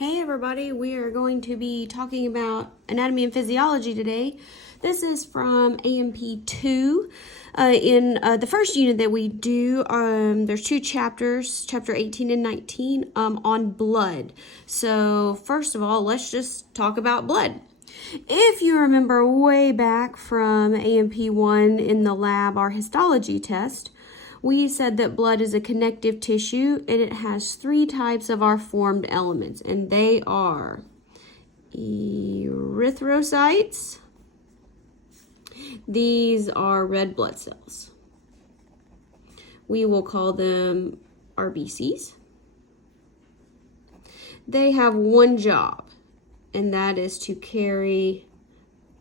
Hey everybody, we are going to be talking about anatomy and physiology today. This is from A&P2. In the first unit that we do, there's two chapters, chapter 18 and 19, on blood. So first of all, let's just talk about blood. If you remember way back from A&P1 in the lab, our histology test, we said that blood is a connective tissue and it has three types of our formed elements, and they are erythrocytes. These are red blood cells. We will call them RBCs. They have one job, and that is to carry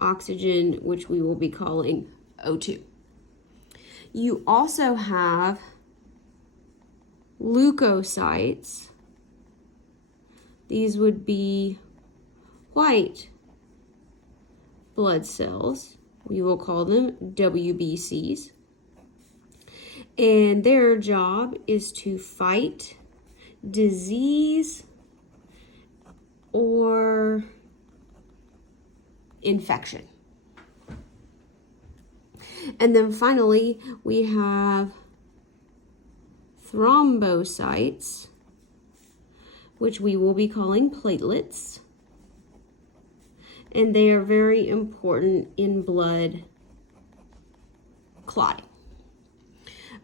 oxygen, which we will be calling O2. You also have leukocytes. These would be white blood cells. We will call them WBCs. And their job is to fight disease or infection. And then finally, we have thrombocytes, which we will be calling platelets. And they are very important in blood clotting.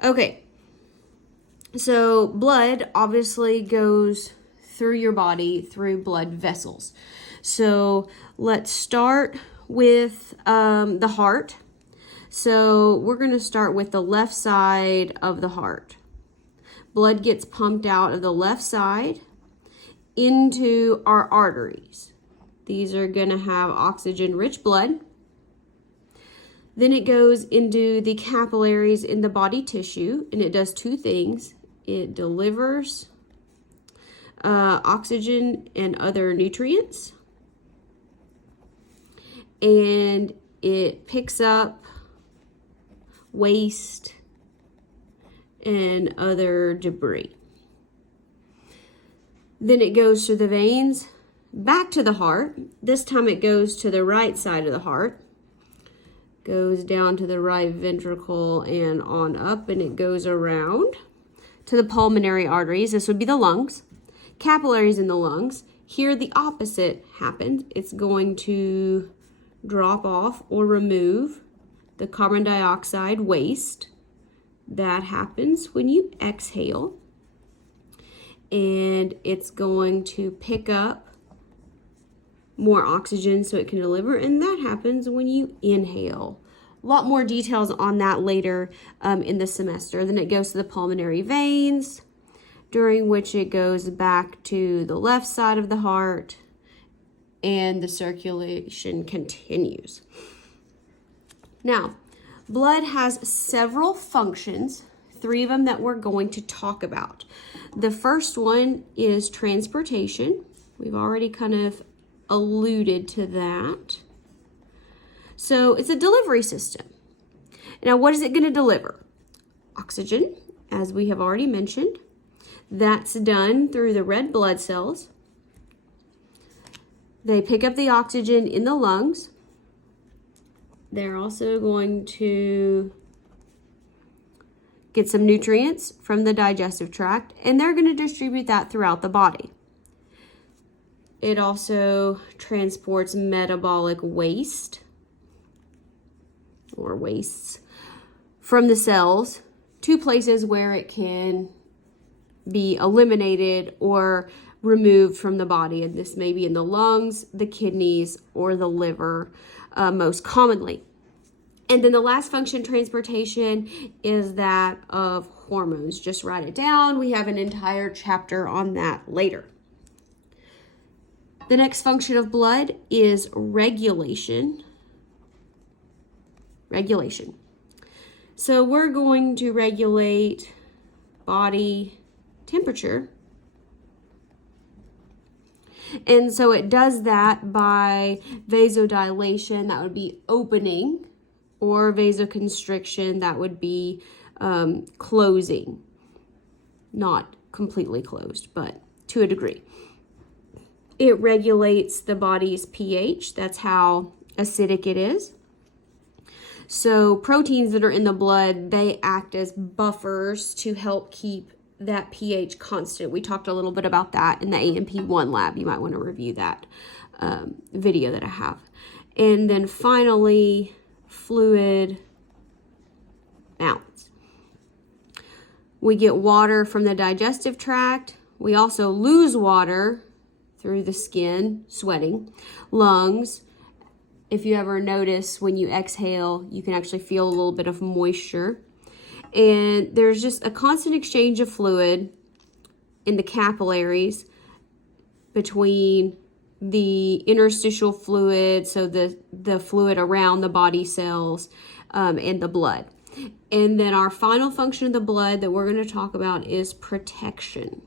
Okay, so blood obviously goes through your body through blood vessels. So let's start with the heart. So we're going to start with the left side of the heart. Blood gets pumped out of the left side into our arteries. These are going to have oxygen-rich blood. Then it goes into the capillaries in the body tissue, and it does two things. It delivers oxygen and other nutrients, and it picks up waste and other debris. Then it goes through the veins back to the heart. This time it goes to the right side of the heart, goes down to the right ventricle and on up, and it goes around to the pulmonary arteries. This would be the lungs, capillaries in the lungs. Here the opposite happens. It's going to drop off or remove the carbon dioxide waste. That happens when you exhale. And it's going to pick up more oxygen so it can deliver, and that happens when you inhale. A lot more details on that later in the semester. Then it goes to the pulmonary veins, during which it goes back to the left side of the heart, and the circulation continues. Now, blood has several functions, three of them that we're going to talk about. The first one is transportation. We've already kind of alluded to that. So it's a delivery system. Now, what is it going to deliver? Oxygen, as we have already mentioned. That's done through the red blood cells. They pick up the oxygen in the lungs. They're also going to get some nutrients from the digestive tract, and they're going to distribute that throughout the body. It also transports metabolic waste or wastes from the cells to places where it can be eliminated or removed from the body. And this may be in the lungs, the kidneys, or the liver most commonly. And then the last function, transportation, is that of hormones. Just write it down. We have an entire chapter on that later. The next function of blood is regulation. Regulation. So we're going to regulate body temperature. And so it does that by vasodilation, that would be opening, or vasoconstriction, that would be closing. Not completely closed, but to a degree. It regulates the body's pH. That's how acidic it is. So proteins that are in the blood, they act as buffers to help keep that pH constant. We talked a little bit about that in the A&P1 lab. You might want to review that video that I have. And then finally, fluid balance. We get water from the digestive tract. We also lose water through the skin, sweating, lungs. If you ever notice when you exhale, you can actually feel a little bit of moisture. And there's just a constant exchange of fluid in the capillaries between the interstitial fluid, so the fluid around the body cells, and the blood. And then our final function of the blood that we're going to talk about is protection.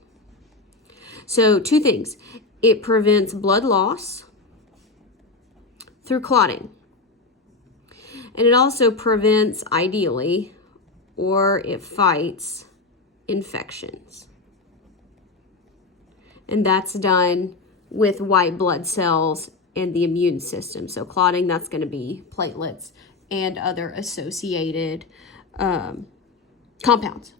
So 2 things. It prevents blood loss through clotting. And it also prevents, ideally, or it fights infections. And that's done with white blood cells and the immune system. So clotting, that's going to be platelets and other associated compounds.